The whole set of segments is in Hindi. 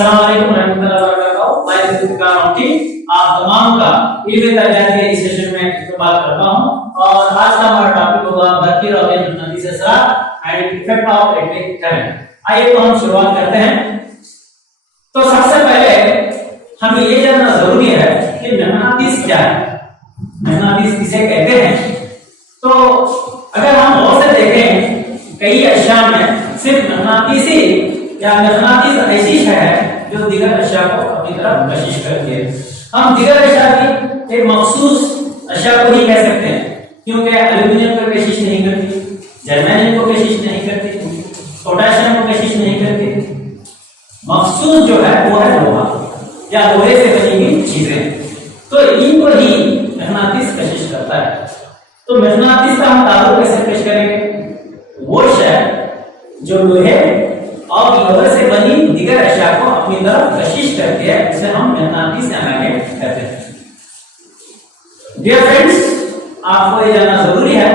अस्सलाम वालेकुम रहमतुल्लाहि व बरकातहू। मैं जुल्फ़िकार रौंकी आप तमाम का इल्म तर्जुमा के इस सेशन में इस्तेमाल करता हूं और आज का हमारा टॉपिक होगा बरकी रॉबिन मैग्नेटिक असर and effect of electric current. आइए तो हम शुरुआत करते हैं। तो सबसे पहले हमें ये जानना जरूरी है कि मैग्नेटिक क्या है, मैग्नेटिक किसे कहते हैं। तो अगर हम गौर से देखें कई अशिया में सिर्फ मैग्नेटिक या मैग्नेटिक ऐसी है जो दीगर अशिया को अपनी तरफ कशिश करती है। हम दीगर अशिया की एक मखसूस अशिया को ही कह सकते हैं क्योंकि एल्यूमिनियम को कशिश नहीं करती, जर्मेनियम को कशिश नहीं करती, पोटेशियम को कशिश नहीं करती। मखसूस जो है वो है लोहा या लोहे से बनी हुई चीजें, तो इनको ही मैग्नेटिक कशिश करता है। तो मैग्नेटिक का हम ताल्लुक कैसे पेश करेंगे? वो शय जो लोहे और लोहे से बनी दीगर अशिया को अपनी तरफ कशिश करती है उसे हम मैग्नेटिक कहते हैं। डियर फ्रेंड्स, आपको ये जानना जरूरी है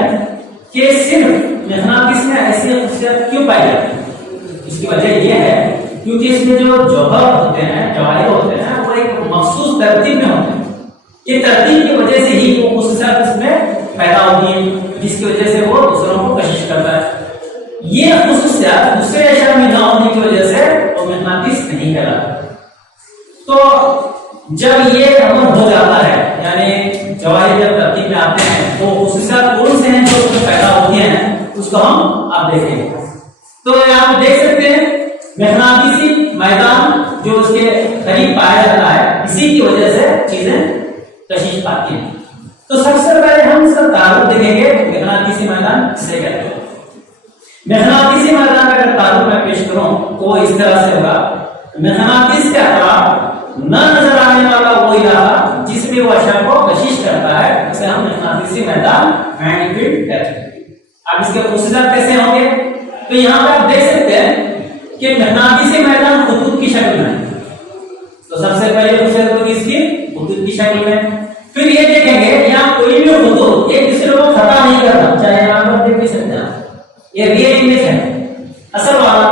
कि सिर्फ मैग्नेटिक में ऐसी खासियत क्यों पाई जाती है। इसकी वजह यह है क्योंकि इसमें जो जौहर होते हैं, जवाहिर होते हैं, वो एक मखसूस तरतीब में होते हैं। ये तरतीब की वजह से ही वो खुसूसियत इसमें पैदा होती है जिसकी वजह से वो दूसरों को कशिश करता है। ये खुसूसियत दूसरे अशिया में ना होने की वजह से वो मैग्नेटिक नहीं कहलाता। तो जब ये अमल हो जाता है यानी जवाहिर जब तरतीब में आते हैं तो खुसूसियत कौन से हैं जो उसमें पैदा होती हैं उसको हम आप देखेंगे। तो आप देख सकते हैं मैग्नेटिक मैदान जो उसके करीब पाया जाता है इसी की वजह से चीजें कशिश पाती हैं। तो सबसे पहले हम इसका ताल्लुक देखेंगे मैग्नेटिक मैदान किसे कहते हैं। मैग्नेटिक मैदान का अगर ताल्लुक मैं पेश करूं तो इस तरह से होगा। मैग्नेटिक के अलावा न नजर आने वाला वो इलाका जिसमें वो अशिया को कशिश करता है उसे हम मैग्नेटिक मैदान मैग्नेटिक कहते हैं। अब इसके खुसूसियत कैसे होंगे? तो यहाँ पे आप देख सकते हैं कि मैग्नेटिक मैदान खुतूत की शक्ल में। तो सबसे पहले खुसूसियत होगी इसकी खुतूत की शक्ल में। फिर ये देखेंगे यहाँ कोई भी खुतूत एक दूसरे को खता नहीं करता, चाहे यहाँ पर देख भी सकते हैं ये रियल इमेज है, असल वाला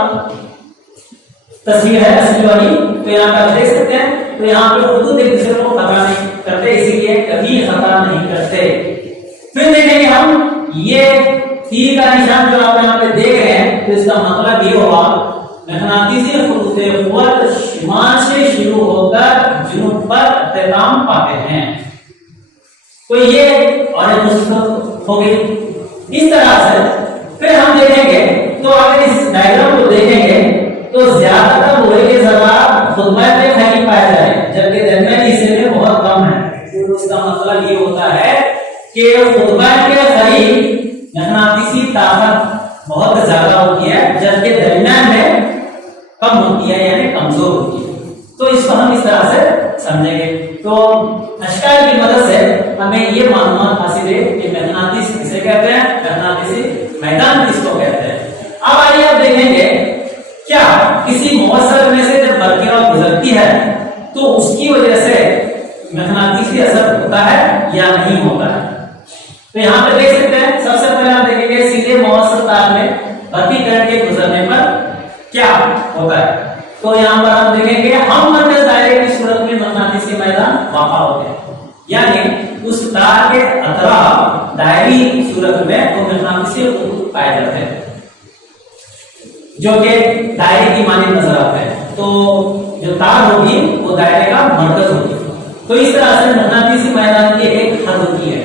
तस्वीर है असली वाली। तो यहाँ पे आप देख सकते हैं तो यहाँ पे खुतूत एक दूसरे को खता नहीं करते, इसीलिए कभी खता नहीं करते। फिर देखेंगे हम ये तीर का निशान जो आप यहाँ पे देख रहे हैं तो इसका मतलब ये होगा मैग्नेटिक खुतूत शुमाल से शुरू होकर जुनूब पर इख्तिताम पाते हैं। तो ये और एक खुसूसियत हो गई इस तरह से। फिर हम देखेंगे तो अगर इस डायग्राम को देखेंगे तो ज्यादातर लोहे के जरार खुदबा में फैली पाए जा रहे हैं जबकि दरमियानी हिस्से में बहुत कम है। तो इसका मतलब ये होता है कि खुदबा के करीब मैग्नेटिक ताकत बहुत ज्यादा होती है जबकि दरमियान में कम होती है यानी कमजोर होती है। तो इसको हम इस तरह से समझेंगे। तो अशकाल की मदद से हमें ये मालूमात हासिल है कि मैग्नेटिक किसे कहते हैं, मैग्नेटिक मैदान किसको कहते हैं। अब आइए आप देखेंगे क्या किसी मौसर में से जब बरक़ी गुजरती है तो उसकी वजह से मैग्नेटिक असर होता है या नहीं होता है। तो यहाँ पे देख सकते हैं सबसे पहले आप देखेंगे सीधे मौसर तार में बरक़ी करंट के गुजरने पर क्या होता है। तो यहाँ पर हम देखेंगे हम मर्कज़ दायरे की सूरत में मैग्नेटिक मैदान वाक़ा होते हैं यानी उस तार के अतराफ दायरी सूरत में वो मैग्नेटिक खुतूत पाए जाते हैं जो कि दायरे की मानिंद नजर आते हैं। तो जो तार होगी वो दायरे का मरकज होगी। तो इस तरह से मैग्नेटिक मैदान की एक हद होती है।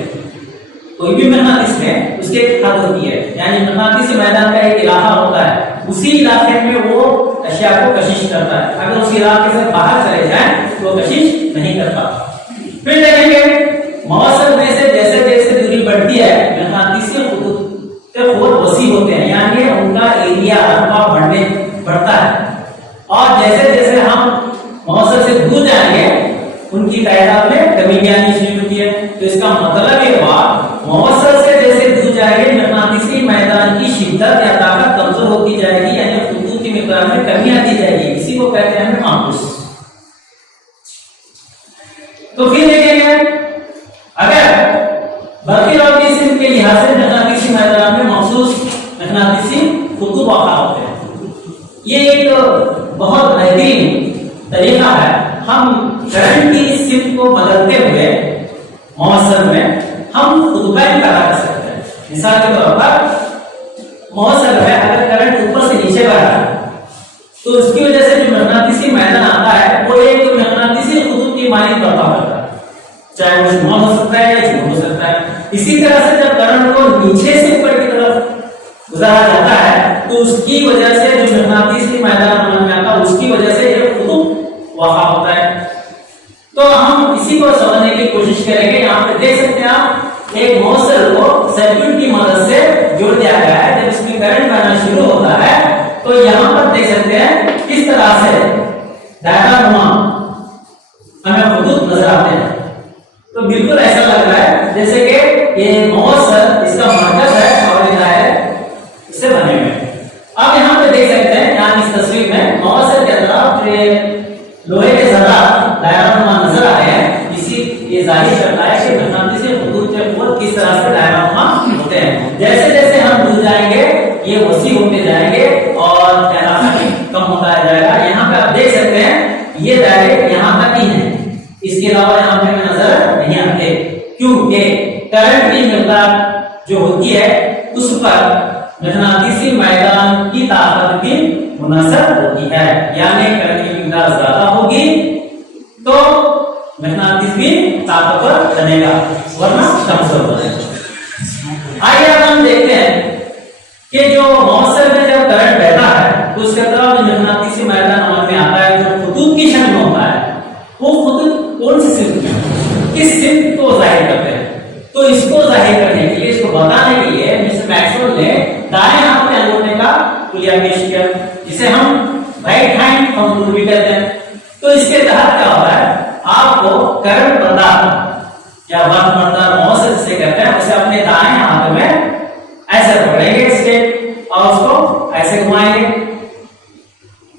कोई भी मैग्नेटिक में उसकी एक हद होती है यानी मैग्नेटिक मैदान का एक इलाका होता है, उसी इलाके में वो अशिया को कशिश करता है। अगर उस इलाके से बाहर चले जाए तो कशिश नहीं करता। फिर देखेंगे मौसम में से जैसे जैसे दूरी बढ़ती है मैग्नेटिक खुतूत बहुत वसी होते हैं यानी उनका एरिया बढ़ता है और जैसे जैसे हम मौसम से दूर जाएंगे उनकी तादाद में कमी आनी शुरू होती है। तो इसका मतलब ये हुआ मौसम से जैसे दूर जाएंगे मैग्नेटिक मैदान की शिद्दत या ताकत कमजोर होती जाएगी यानी खुतूत की मिकदार में कमी आती जाएगी। इसी को कहते हैं माकूस। तो फिर देखेंगे अगर बरक़ी रॉबिन के लिहाज से मैग्नेटिक मैदान में मखसूस मैग्नेटिक खुतूत वाक़ा होते हैं। ये एक बहुत बेहतरीन हम करंट की शिफ्ट को बदलते हुए मौसम में हम खुतबाइन पैदा कर सकते हैं। मिसाल के तौर पर मौसम में अगर करंट ऊपर से नीचे बह रहा है तो उसकी वजह से जो मकनातीसी मैदान आता है वो एक तो मकनातीसी खुतूत की मानिंद बढ़ता होता है, चाहे वो स्मॉल हो सकता है या छोटा हो सकता है। इसी तरह से जब करंट को नीचे से ऊपर की तरफ गुजारा जाता है तो उसकी वजह से जो मकनातीसी मैदान अमल में आता है उसकी वजह से ये खुतूत वाक़ा होता है। तो हम इसी को समझने की कोशिश करेंगे। यहाँ पे देख सकते हैं आप एक मौसल को सर्किट की मदद से जोड़ दिया गया है। जब इसमें करंट बहना शुरू होता है तो यहाँ पर देख सकते हैं किस तरह से दायरा हमें खुतूत नजर आते हैं। तो बिल्कुल ऐसा लग रहा है जैसे कि ये मौसल इसका मरकज है और ये दायरे इससे बने हुए हैं। अब यहाँ पे देख सकते हैं यहाँ इस तस्वीर में मौसल के तरफ जो लोहे के ज़रात दायरा नजर आ रहे हैं, इसी ये जाहिर करता है कि मकनातीसी खुतूत के ऊपर किस तरह से दायरा होते हैं। जैसे जैसे हम दूर जाएंगे ये वसी होते जाएंगे और कम होता जाएगा। यहाँ पे आप देख सकते हैं ये दायरे यहाँ तक ही हैं, इसके अलावा यहाँ पे नजर नहीं आते, क्योंकि करंट की मिकदार जो होती है उस पर मकनातीसी मैदान की ताकत भी मुनहसर होती है। यानी करंट की मिकदार ज्यादा होगी तो मकनातीस भी ताकतवर बनेगा, वरना कमजोर बनेगा। आइए अब हम देखते हैं कि जो मौसम में जब करंट बहता है तो उसके तरफ मकनातीसी मैदान अमल में आता है, जो खुतूत की शक्ल में होता है वो खुतूत कौन सी सिम्त में किस सिम्त को जाहिर करते हैं। तो इसको जाहिर करने के लिए, इसको बताने के लिए मिस्टर मैक्सवेल ने दाएं हाथ के अंगूठे का कुलिया पेश किया, जिसे हम राइट हैंड थंब रूल भी कहते हैं। तो इसके तहत क्या होता है, आपको करंट बर्दार या वर्क बर्दार मौसम से कहते हैं, उसे अपने दाएं हाथ में ऐसे पकड़ेंगे इसके और उसको ऐसे घुमाएंगे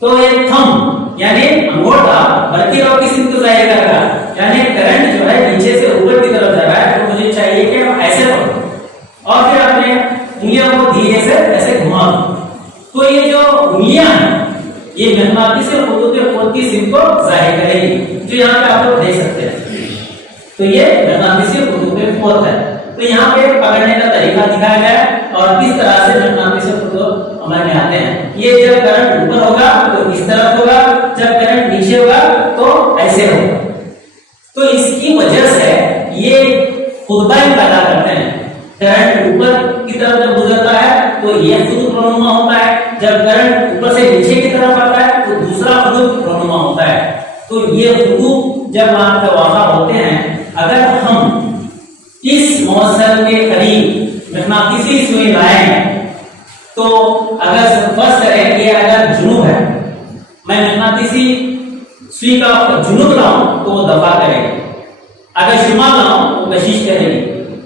तो एक थंब यानी अंगूठा बल्कि और किसी को जाहिर कर रहा है, यानी करंट जो है नीचे से ऊपर की तरफ जा रहा है। तो मुझे चाहिए कि हम ऐसे पकड़ो और फिर अपने उंगलियों को धीरे से ऐसे घुमा दो। तो ये जो उंगलियां हैं ये मकनातीसी खुतूत की सिम्त को जाहिर करेगी, जो यहाँ पे आप लोग देख सकते हैं। तो ये मकनातीसी खुतूत है। तो यहाँ पे पकड़ने का तरीका दिखाया गया है और किस तरह से मकनातीसी खुतूत अमल में आते हैं। ये जब करंट ऊपर होगा तो इस तरफ होगा, जब करंट नीचे होगा तो ऐसे होगा। तो इसकी वजह से ये खुतबाइन पैदा करते हैं। करंट ऊपर की तरफ जब गुजरता है तो ये खुतूत रोनुमा होता है, जब करंट ऊपर से नीचे की तरफ आता है तो दूसरा खुतूत रोनुमा होता है। तो ये खुतूत जब वहां पे वाक़ा होते हैं, अगर हम इस मौसम के करीब मकनातीसी सुई लाएं तो अगर फर्ज करें कि अगर जुनूब है, मैं मकनातीसी सुई का जुनूब लाऊं तो वो दफा करेगी, अगर शिमाल लाऊं तो कशिश करेगी।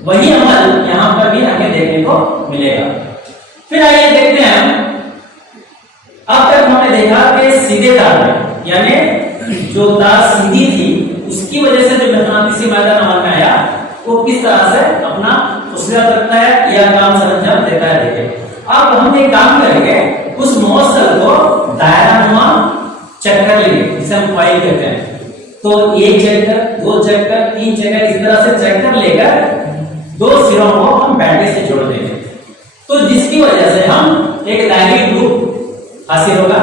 वही अमल यहाँ पर भी हमें देखने को मिलेगा। फिर आइए देखते हैं अब तक हमने देखा कि सीधे तार यानी जो तार सीधी थी उसकी वजह से जो मकनातीसी मैदान अमल में आया वो किस तरह से अपना खुसूसियत रखता है या काम सरंजाम देता है। देखिए अब हम एक काम करेंगे, उस मौसल को दायरानुमा चक्कर लेंगे जिसे हम कॉइल कहते हैं। तो एक चक्कर, दो चक्कर, तीन चक्कर, इस तरह से चक्कर लेकर दो सिरों को हम बैटरी से जोड़ देंगे, तो जिसकी वजह से हम एक दायरी लूप हासिल होगा।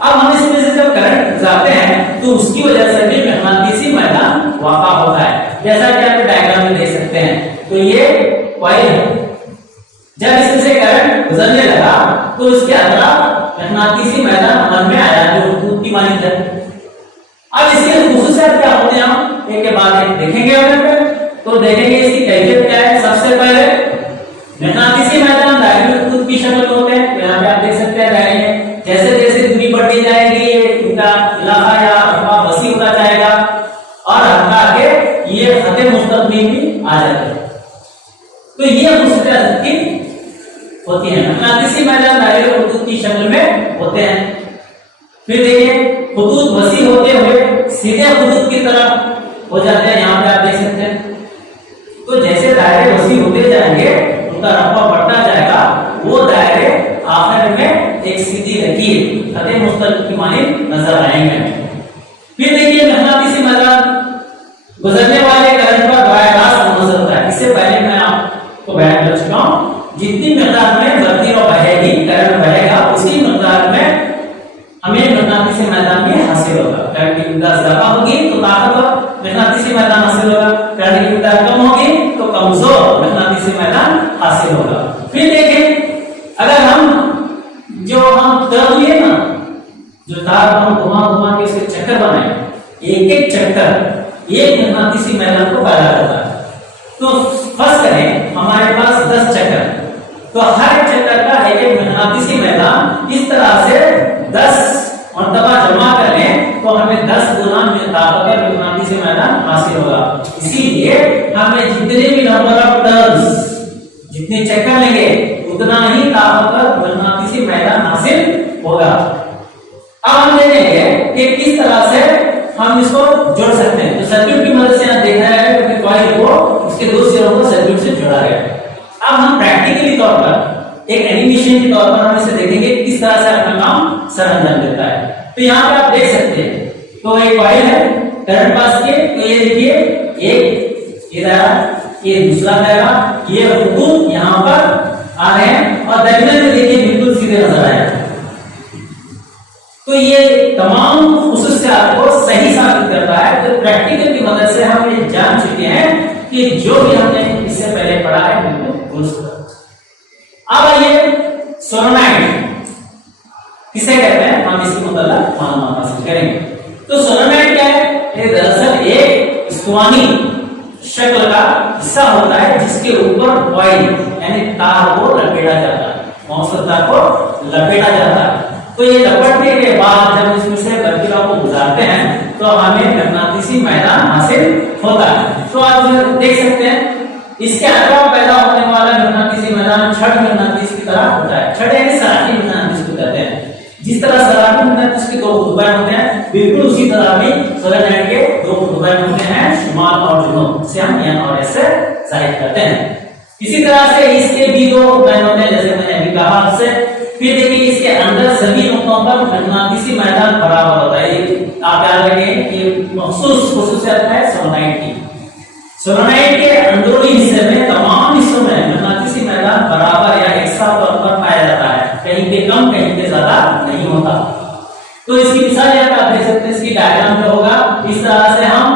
अब हम इसमें से जब करंट गुजारते हैं तो उसकी वजह से भी मकनातीसी मैदान वाक़ा होता है, जैसा कि आप डायग्राम में देख सकते हैं। तो ये कॉइल है, जब इसमें से करंट गुजरने लगा तो उसके अंदर मकनातीसी मैदान अमल में आया जो खुतूत की मानिंद है। अब इसके खुसूसियत क्या होते हैं हम एक के बाद एक देखेंगे। अगर तो देखेंगे इसकी कैफियत क्या है। सबसे पहले मकनातीसी मैदान दायरे खुतूत की शक्ल में होते हैं। यहाँ पे आप देख सकते हैं दायरे में जैसे जैसे दूरी बढ़ती जाएगी ये इनका इलाका या रकबा वसी होता जाएगा और हल्का आगे ये खते मुस्तक़बिल भी आ जाते हैं। तो ये खुसूसियत की होती है, मकनातीसी मैदान दायरे खुतूत की शक्ल में होते हैं। फिर देखिए खुतूत वसी होते हुए सीधे खुतूत की तरफ हो जाते हैं, यहाँ पे आप देख सकते हैं। तो जैसे दायरे वसी होते जाएंगे उनका रकबा बढ़ता जाएगा, वो दायरे आखिर में एक सीधी लकीर खते मुस्तक़बिल की मानिंद नजर आएंगे। फिर देखिए मकनातीसी एक मकनातीसी मैदान को पैदा करता है। तो फर्स्ट करें हमारे पास 10 चक्कर, तो हर एक चक्कर का एक मकनातीसी मैदान इस तरह से 10 मर्तबा जमा कर लें तो हमें 10 गुना ताकतवर मकनातीसी मैदान हासिल होगा। इसीलिए हमें जितने भी नंबर ऑफ टर्न्स, जितने चक्कर लेंगे उतना ही ताकतवर मकनातीसी मैदान हासिल होगा। अब हम देखेंगे कि किस तरह से हम इसको जोड़ सकते हैं। तो सर्किट की मदद से आप देख रहे हैं कि कॉइल को उसके दो सिरों को सर्किट से जोड़ा गया है। अब हम प्रैक्टिकली तौर पर एक एनिमेशन के तौर पर हम इसे देखेंगे किस तरह से अपना काम सरअंजाम देता है। तो यहाँ पे आप देख सकते हैं, तो एक कॉइल है करंट पास के, तो ये देखिए एक ये दायरा, ये दूसरा दायरा, ये खतूत यहाँ पर आ रहे हैं और दरमियान में देखिए बिल्कुल सीधे नजर आए। तो ये तमाम खुसूसियात को सही साबित करता है। तो प्रैक्टिकल की मदद से हम ये जान चुके हैं कि जो भी हमने इससे पहले पढ़ा है बिल्कुल दुरुस्त। अब आइए सोलेनॉइड किसे कहते हैं, हम इसकी मतलब मालूम हासिल करेंगे। तो सोलेनॉइड क्या है? ये दरअसल एक स्तवानी शक्ल का हिस्सा होता है जिसके ऊपर कॉइल यानी तार को लपेटा जाता है, मौसम तार को लपेटा जाता है। तो ये लपटने के बाद जब इसमें से बर्फीला को गुजारते हैं तो हमें मकनातीसी मैदान हासिल होता है। तो आप देख सकते हैं इसके अलावा पैदा होने वाला मकनातीसी मैदान छड़ मकनातीस की तरह होता है। छड़ यानी सराकी मकनातीस को कहते हैं। जिस तरह सराकी मकनातीस के दो कुतुबाएं होते हैं बिल्कुल उसी तरह भी सोलेनॉइड के दो कुतुबाएं होते हैं, शुमाल और जुनूब से हम एन और एस से जाहिर करते हैं। इसी तरह से इसके भी दो कुतुबाएं होते हैं जैसे मैंने अभी कहा आपसे। फिर देखिए इसके अंदर सभी नुक्तों पर मकनातीसी मैदान बराबर होता है। आप याद रखें कि मखसूस खुसूसियत है सोलेनॉइड की। सोलेनॉइड के अंदरूनी हिस्से में तमाम हिस्सों में मकनातीसी मैदान बराबर या एक साथ तौर पर पाया जाता है, कहीं पे कम कहीं पे ज्यादा नहीं होता। तो इसकी मिसाल यहाँ पे आप देख सकते हैं, इसकी डायग्राम जो होगा इस तरह से हम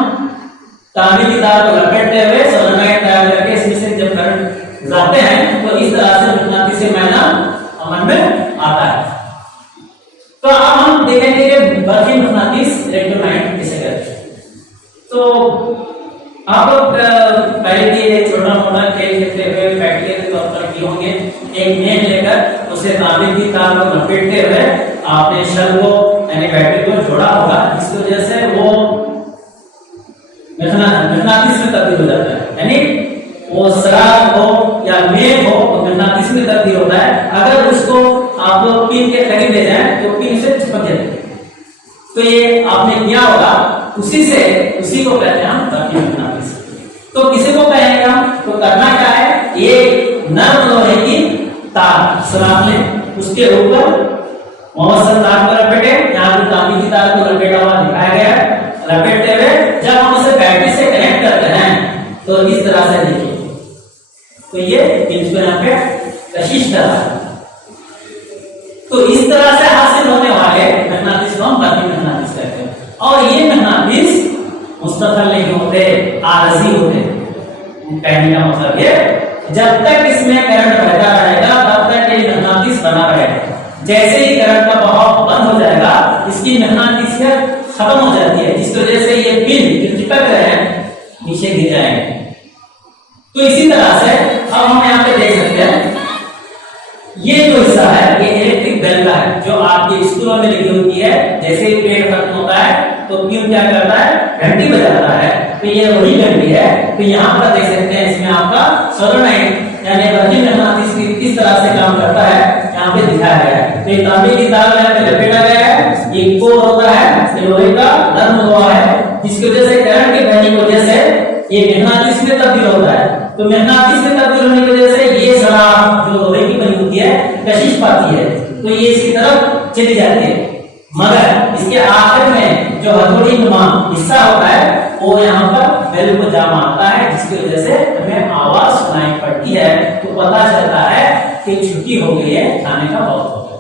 तांबे की तार को लपेटते हुए सोलेनॉइड तैयार करके इसमें से जब करंट जाते हैं तो इस तरह से मकनातीसी मैदान अमल में आता है। तो अब हम देखेंगे कि बर्फी मकनातीस इलेक्ट्रोमैग्नेट किसे कहते हैं। तो आप पहले भी छोटा मोटा खेल खेलते हुए प्रैक्टिकल के तौर पर किए होंगे। एक मेन लेकर उसे तांबे की तार को लपेटते हुए आपने शेल को यानी बैटरी को जोड़ा होगा, जिसकी वजह से वो मकनातीस में तब्दील हो जाता है। यानी वो शराब हो या मेघ हो तो मकनातीस में तब्दील होता है। अगर उसको आप लोग पिन के करीब ले जाएं तो पिन से चिपक जाती है। तो ये आपने किया होगा, उसी को कहते हैं हम बर्फी मकनातीस। तो किसी को कहेंगे हम, तो करना क्या है, एक नर्म लोहे की तार सलाम लें, उसके ऊपर मौसम तार को लपेटे, यहाँ पे तांबे की तार को लपेटा हुआ दिखाया गया है। लपेटते हुए जब हम उसे बैटरी से कनेक्ट करते हैं तो इस तरह से देखिए, तो ये इसको यहाँ पे कशिश कर रहा है। तो इस तरह से हासिल होने वाले मकनातीस को हम बर्फी मकनातीस कहते हैं। और ये मकनातीस मुस्तकिल नहीं होते, आरजी होते। कहने का मतलब ये जब तक इसमें करंट बहता रहेगा तब तक ये मकनातीस बना रहेगा। जैसे ही करंट का बहाव बंद हो जाएगा इसकी मकनातीसियत खत्म हो जाती है, जिसकी वजह से ये पिन जो चिपक रहे हैं नीचे गिर जाएंगे। तो इसी तरह से अब हम यहाँ पे देख सकते हैं ये जो हिस्सा है ये इलेक्ट्रिक बेल का है, जो आपके स्कूलों में लिखी होती है। जैसे ही पेड़ खत्म होता है तो पिन क्या करता है, घंटी बजाता है। तो ये वही घंटी है। तो यहाँ पर देख सकते हैं इसमें आपका सोलेनॉइड यानी बर्फी मकनातीस किस तरह से काम करता है यहाँ पे दिखाया गया है। तो ये तांबे की तार यहाँ पे लपेटा गया है, एक कोर होता है, ये लोहे का नर्म लोहा है, जिसकी वजह से करंट के बहने की वजह से ये मकनातीस में तब्दील होता है। तो मकनातीस में तब्दील होने की वजह से ये शराब जो लोहे की बनी होती है कशिश पाती है, तो ये इसकी तरफ चली जाती है। मगर इसके आखिर में जो हथौड़ी नुमा हिस्सा होता है वो यहाँ पर बेल को जा मारता है, जिसकी वजह से हमें आवाज सुनाई पड़ती है। तो पता चलता है कि छुट्टी हो गई है, खाने का वक्त हो गया।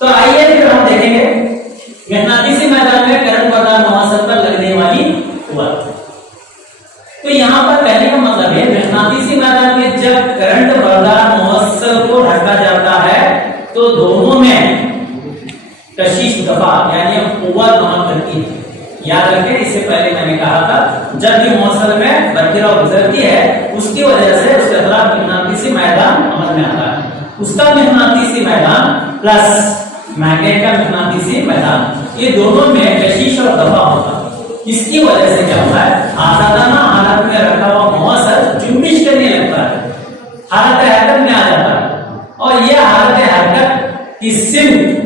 तो आइए फिर हम देखेंगे मकनातीसी मैदान में करंट प्रदान मुआसर पर लगने वाली कुव्वत। तो यहाँ पर कहने का मतलब है मकनातीसी मैदान में जब करंट प्रदान मुआसर को ढका जाता है तो दोनों में कशिश दफा यानी कुव्वत वहां करती है। याद रखें इससे पहले मैंने कहा था जब भी मौसम में बरखिराव गुजरती है उसकी वजह से उसके खिलाफ मकनातीसी मैदान अमल में आता है। उसका मकनातीसी मैदान प्लस मैग्नेट का मकनातीसी मैदान, ये दोनों में कशिश और दफा होता है। इसकी वजह से क्या होता है, आजादाना हालत में रखा हुआ मौसम जुम्बिश करने लगता है, हालत हरकत में आ जाता है, और यह हालत हरकत की सिर्फ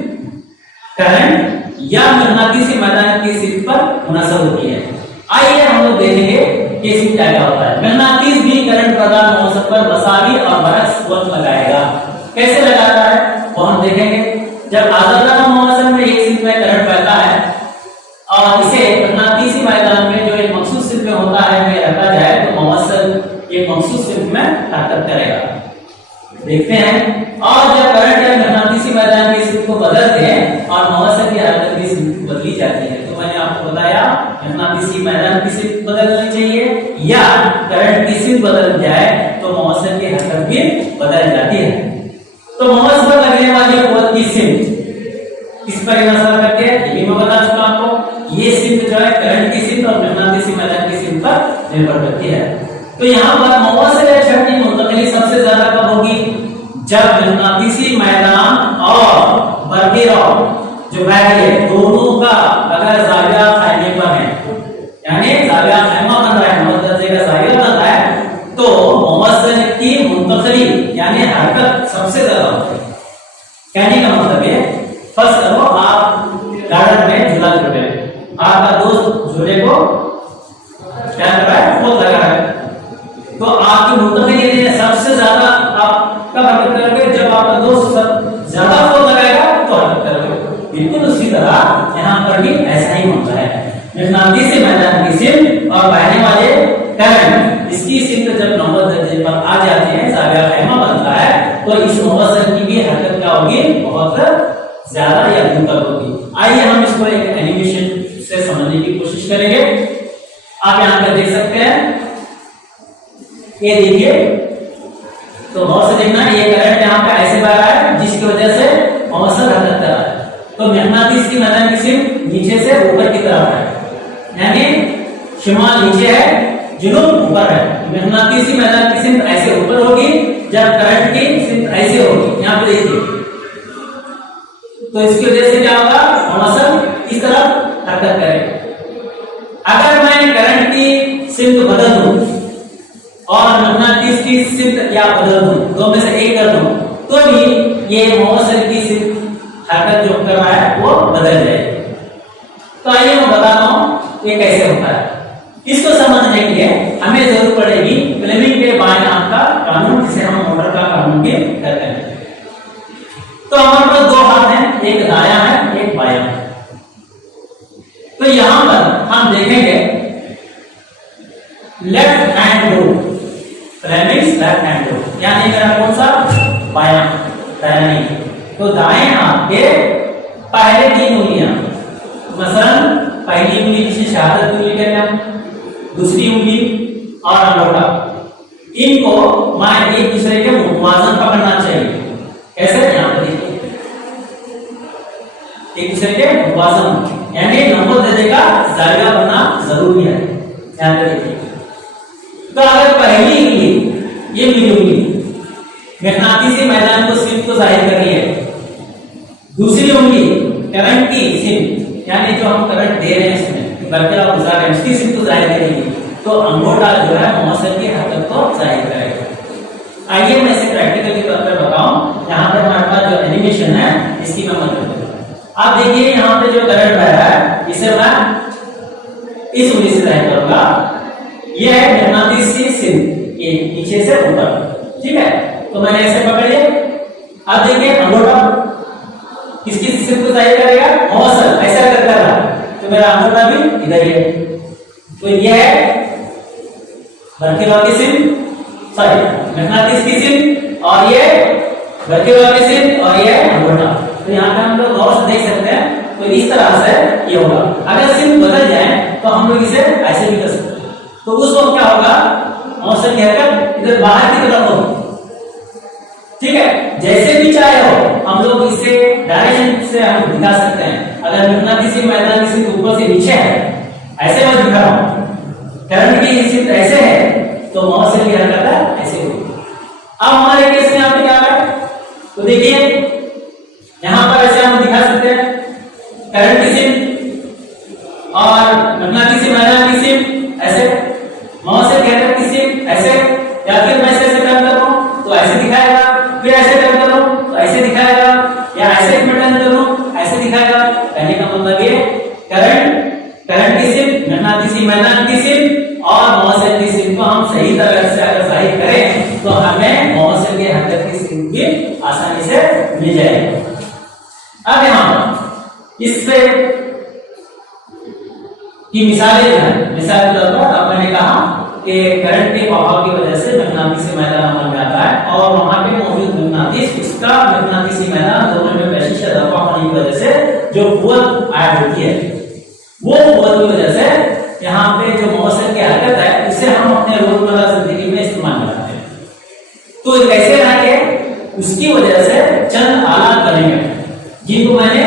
करंट या मकनातीसी मैदान की सिर्फ पर मुनसब होती है। आइए हम लोग देखेंगे कि इसमें क्या क्या होता है। मकनातीस भी करंट प्रदान मौसम पर मसावी और बरक्स वक्त लगाएगा। कैसे लगाता है वो हम देखेंगे। जब आजादाना मौसम में एक सिर्फ में करंट बहता है और इसे मकनातीसी मैदान में जो एक मखसूस सिर्फ में होता है में रखा जाए तो मौसम एक मखसूस सिर्फ में हरकत करेगा। देखते हैं। और जब करंट या मकनातीसी मैदान की सिर्फ को बदलते हैं और मौसम की हरकत की सिर्फ बदली जाती है, तो मैंने आपको बताया मकनातीसी मैदान की सिर्फ बदलनी चाहिए या करंट की सिर्फ बदल जाए तो मौसम की हरकत भी बदल जाती है। तो मौसम पर लगने वाली कुव्वत की सिर्फ इस पर असर करके ये मैं बता चुका आपको, ये सिर्फ जो है करंट की सिर्फ और मकनातीसी मैदान की सिर्फ पर निर्भर करती है। तो यहाँ पर मौसम या शक्ति मुंतकिली सबसे ज्यादा कब होगी, जब मकनातीसी मैदान और बरखिराव जो है दोनों का अगर जाविया खाने पर है, यानी जाविया खैमा बन रहा है, नौ दर्जे का जाविया बन रहा है, तो मौसम की मुंतकिली यानी हरकत सबसे ज्यादा होती है। कहने का मतलब है, फर्स्ट करो आप गार्डन में झूला झूल रहे हैं, आपका दोस्त झूले को क्या कर रहा है, पोत लगा रहा है, तो आपकी मुंतकिली सबसे ज्यादा आप कब हरकत करोगे, जब आपका दोस्त ज्यादा पोत लगाएगा तो हरकत करोगे। बिल्कुल उसी तरह यहाँ पर भी ऐसा ही होता है। मकनातीसी मैदान की सिर्फ और बहने वाले करंट इसकी सिर्फ जब 9 दर्जे पर आ जाते हैं, जाविया खैमा बनता है, तो इस मौसम की भी हरकत क्या होगी, बहुत ज्यादा या दूर तक होगी। आइए हम इसको एक एनिमेशन से समझने की कोशिश करेंगे। आप यहाँ पर देख सकते हैं, ये देखिए, तो मौसम देखना, ये करंट यहाँ पे ऐसे बह रहा है जिसकी वजह से मौसम हरकत कर रहा है। तो मकनातीसी मैदान की सिर्फ नीचे से ऊपर की तरफ है, यानी शिमाल नीचे है, जुनूब ऊपर है। मकनातीसी मैदान की सिर्फ ऐसे ऊपर होगी, जब करंट की सिर्फ ऐसे होगी। यहाँ पे देखिए, तो इसकी वजह से क्या होगा, मौसम इस तरफ हरकत करेगा। अगर मैं करंट की सिर्फ बदल दूं और मकनातीस की सिर्फ या बदल दूं, दो में से एक कर दूं, तो भी ये मौसम की सिर्फ हरकत जो कर रहा है वो बदल जाएगी। तो आइए मैं बताता हूं ये कैसे होता है। इसको समझने के लिए हमें जरूरत पड़ेगी फ्लेमिंग के बाएं हाथ का कानून, जिसे हम मोटर का कानून भी कहते हैं। तो हमारे पास दो हाथ हैं, एक दायां है एक बायां है। तो यहां पर हम देखेंगे left hand rule, Fleming's left hand rule, यानी मेरा कौन सा, बायां, दायां नहीं। तो दाएं हाथ के पहले 3 उंगलियां, मसलन पहली उंगली जिसे शहादत उंगली कहते हैं, दूसरी उंगली और अंगूठा, इनको मैं एक दूसरे के मुवाज़न पकड़ना चाहिए। कैसे, यहाँ पर देखिए, एक दूसरे के मुवाज़न, यानी 90 दर्जे का जाविया बनना जरूरी है। यहाँ पर देखिए, तो अगर पहली उंगली ये मेरी उंगली मकनातीसी मैदान को सिर्फ तो जाहिर कर रही है, दूसरी उंगली करंट की सिर्फ, यानी जो हम करंट दे रहे हैं इसमें बरकरार गुजार है उसकी सिर्फ तो जाहिर करेगी, तो अंगूठा जो है मौसम की हरकत को जाहिर करेगा। आइए मैं इसे प्रैक्टिकल के तौर पर बताऊं। यहाँ पर हमारे पास जो एनिमेशन है इसकी मैं मदद करूंगा। आप देखिए, यहाँ पे जो करंट बह रहा है इसे मैं इस उंगली से जाहिर करूंगा। यह है मकनातीसी सिर्फ, ये नीचे से ऊपर, ठीक है। तो मैंने ऐसे पकड़ लिया। अब देखिए अंगूठा किसकी सिर्फ को जाहिर करेगा, मौसम ऐसा कर रहा है, तो मेरा अंगूठा भी इधर ही है। तो यह है बरखिराव की सिर्फ, सॉरी मकनातीस की सिर्फ, और ये बरखिराव की सिर्फ, और ये अंगूठा। तो यहाँ पे हम लोग गौर से देख सकते हैं। तो इस तरह से ये होगा। अगर सिर्फ बदल जाए तो हम लोग इसे ऐसे भी कर सकते हैं। तो उस वक्त क्या होगा, मौसम की हरकत इधर बाहर की तरफ होगी, ठीक है। जैसे भी चाहे हो हम लोग इसे डायरेक्शन से हम दिखा सकते हैं। अगर मकनातीसी मैदान सिर्फ ऊपर से नीचे है, ऐसे मौसम की हरकत है ऐसे होगी। अब हमारे केस में यहाँ पे क्या है, तो देखिए यहाँ पर ऐसे हम दिखा सकते हैं करंट और मैग्नेटिक मैग्नेटिक ऐसे, मौसम कहते ऐसे, या फिर मैं ऐसे टर्न कर रहा हूं तो ऐसे दिखाएगा, फिर ऐसे टर्न कर रहा हूं तो ऐसे दिखाएगा, या ऐसे मैं टर्न कर रहा हूं ऐसे दिखाएगा। कहने का मतलब ये करंट की सिम, मैग्नेटिक और मौसम की सिम को हम सही तरह से अगर सही करें तो हमें मौसम के हरकत की सिम भी आसानी से मिल जाएगी। अब यहाँ इससे की मिसालें जो है, मिसाल के तौर पर अब मैंने कहा कि करंट के प्रभाव की वजह से मैग्नेटिक मैदान अमल में आता है और वहां पे मौजूद मैग्नेटिक उसका मैग्नेटिक मैदान दोनों में वैशिष्ट दफा होने की वजह से जो कुव्वत ऐड होती है, वो कुव्वत की वजह से यहाँ पे जो मौसम की हरकत है उसे हम अपने रोजमर्रा जिंदगी में इस्तेमाल करते हैं। तो कैसे रहेंगे, उसकी वजह से चंद आलात बनेंगे जिनको मैंने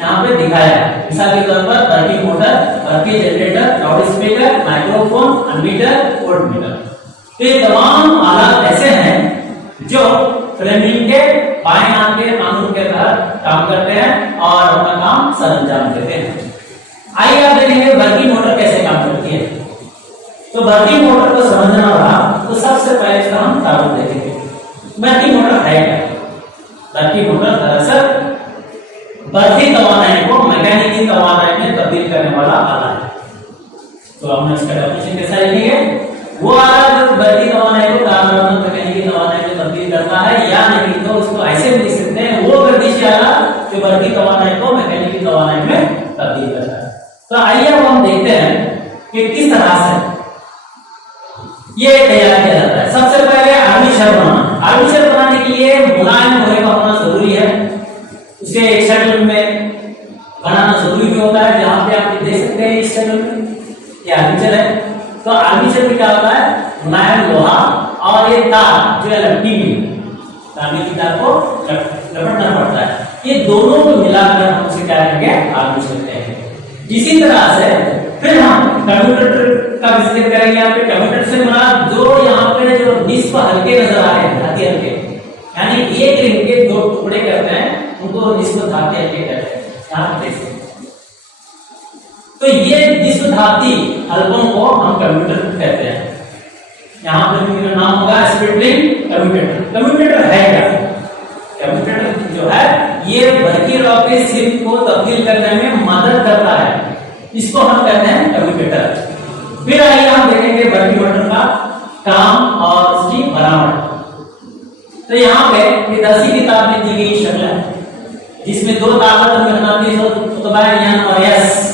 यहाँ पे दिखाया है। मिसाल के तौर पर बर्की मोटर, बर्की generator, loud speaker, microphone, ammeter, voltmeter. तो ये तमाम आलात ऐसे हैं जो फ्लेमिंग के बाएं हाथ के कानून के तहत काम करते हैं और अपना काम सरंजाम देते हैं। आइए आप देखेंगे बर्की मोटर कैसे काम करती है। तो बर्की मोटर को समझना रहा तो सबसे पहले इसका हम तारुफ देखेंगे। बर्की मोटर है क्या? बर्की मोटर दरअसल बढ़ती तवानाई को मैकेनिकल तवानाई में तब्दील करने वाला आला है। तो हमने इसका डेफिनेशन कैसा लिखेंगे, वो आला जो बढ़ती तवानाई को मैकेनिकल तवानाई में तब्दील करता है, या नहीं तो उसको ऐसे भी लिख सकते हैं वो गर्दिशी आला जो बढ़ती तवानाई को मैकेनिकल तवानाई में तब्दील करता है। तो आइए अब हम देखते हैं कि किस तरह से ये तैयार किया जाता है। सबसे पहले आर्मेचर बनाना। आर्मेचर बनाने के लिए मुलायम लोहे का होना जरूरी है, उसे एक शक्ल में बनाना जरूरी भी होता है। जहां पे आप देख सकते हैं इस शक्ल में ये आर्मेचर है। तो आर्मेचर में क्या होता है, मुलायम लोहा और ये तार जो है लपटी हुई, तांबे की तार को लपटना पड़ता है। ये दोनों को मिलाकर हम उसे क्या करेंगे, आर्मेचर कहेंगे। इसी तरह से फिर हम कम्यूटेटर का जिक्र करेंगे। यहाँ पे कम्यूटेटर से मुराद जो यहाँ पे जो निस्फ हल्के नजर आ रहे हैं, धाती हल्के, यानी एक रिंग के दो टुकड़े करते हैं उनको निस्फ धाती हल्के कहते हैं। यहाँ देख सकते हैं। तो ये निस्फ धाती हल्कों को हम कम्यूटेटर कहते हैं। यहाँ पे मेरा नाम होगा स्प्लिट रिंग कम्यूटेटर। कम्यूटेटर है क्या? कम्यूटेटर जो है ये बर्की रॉड के सिम को तब्दील करने में मदद करता है, इसको हम कहते हैं कम्यूटेटर। फिर आइए हम देखेंगे बर्की मोटर का काम और उसकी बनावट। तो यहाँ पे ये 10वीं किताब में दी गई शक्ल है जिसमें दो ताकत और एस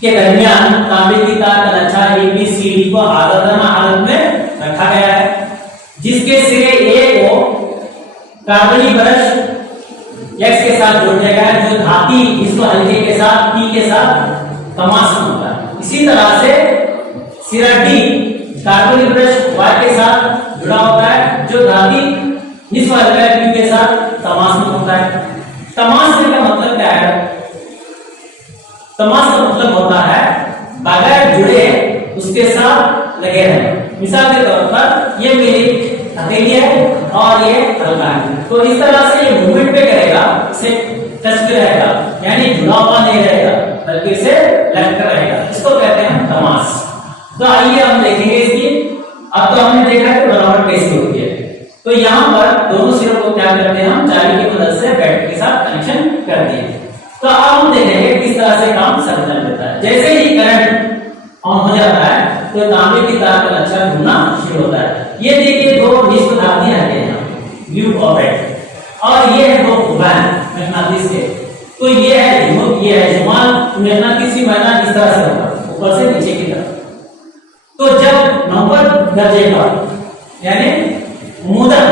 के दरमियान तांबे की तार का नक्शा ABCD को आदर्श हालत में रखा गया है, जिसके सिरे A को कार्बनी ब्रश X के साथ जोड़ दिया गया है जो धाती इसको हल्के के साथ P के साथ तमाशा होता है। इसी तरह से सिरा D कार्बनी ब्रश Y के साथ जुड़ा होता है जो धाती निस्फ हल्का Q के साथ तमाशा होता है। तमाशे का मतलब क्या है? तमाशा का मतलब होता है बगैर जुड़े उसके साथ लगे रहना। मिसाल के तौर पर ये मेरी हथेली है और ये हल्का है, तो इस तरह से ये मूवमेंट पे करेगा, इसे टच पे रहेगा, यानी जुड़ा हुआ नहीं रहेगा बल्कि इसे लटका रहेगा। इसको कहते हैं तमाश। तो आइए हम देखेंगे इसकी। अब तो हमने देखा कि बनावट कैसी होती है। तो यहाँ पर दोनों सिरों को क्या करते हैं, हम जाली की मदद से बैटरी के साथ कनेक्शन कर दिए। तो अब हम देखेंगे किस तरह से काम संचालन करता है। जैसे ही करंट ऑन हो जाता है तो तांबे की तार का नक्शा घूमना शुरू होता है। ये देखिए दो निस्फ धातियां हैं यहाँ व्यू ऑर्बिट और ये है दो बैंड मैग्नेटिक के। तो ये है जुमाल मैग्नेटिक की मैदान इस तरह से होगा ऊपर से नीचे की तरफ। तो जब 90 दर्जे पर यानी मुदन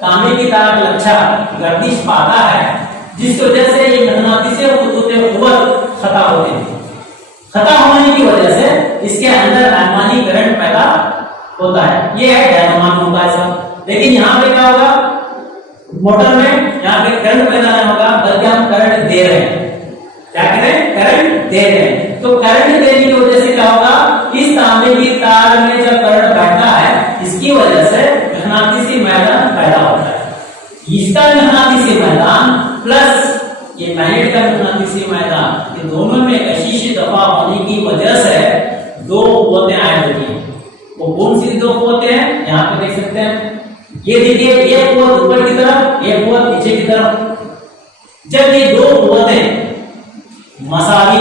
तांबे की तार का नक्शा गर्दिश पाता है, जिस वजह से ये मैग्नेटिक से खता होते हैं। खता होने की वजह से इसके अंदर आयमानी करंट पैदा होता है। ये है डायनामो होगा ऐसा। लेकिन यहाँ पे क्या होगा, मोटर में यहाँ पे करंट पैदा नहीं होगा बल्कि हम करंट दे रहे हैं। क्या करें, करंट दे रहे हैं। तो करंट देने की वजह से क्या होगा, इस तांबे की तार में जब करंट बैठता है इसका मकनातीसी मैदान प्लस ये मैग्नेट का मकनातीसी मैदान, ये दोनों में कशिश दफा होने की वजह से दो कुव्वतें ऐड होती हैं। वो कौन सी दो कुव्वतें हैं? यहाँ पे देख सकते हैं, ये देखिए, ये कुव्वत ऊपर की तरफ, ये कुव्वत नीचे की तरफ। जब ये दो कुव्वतें मसावी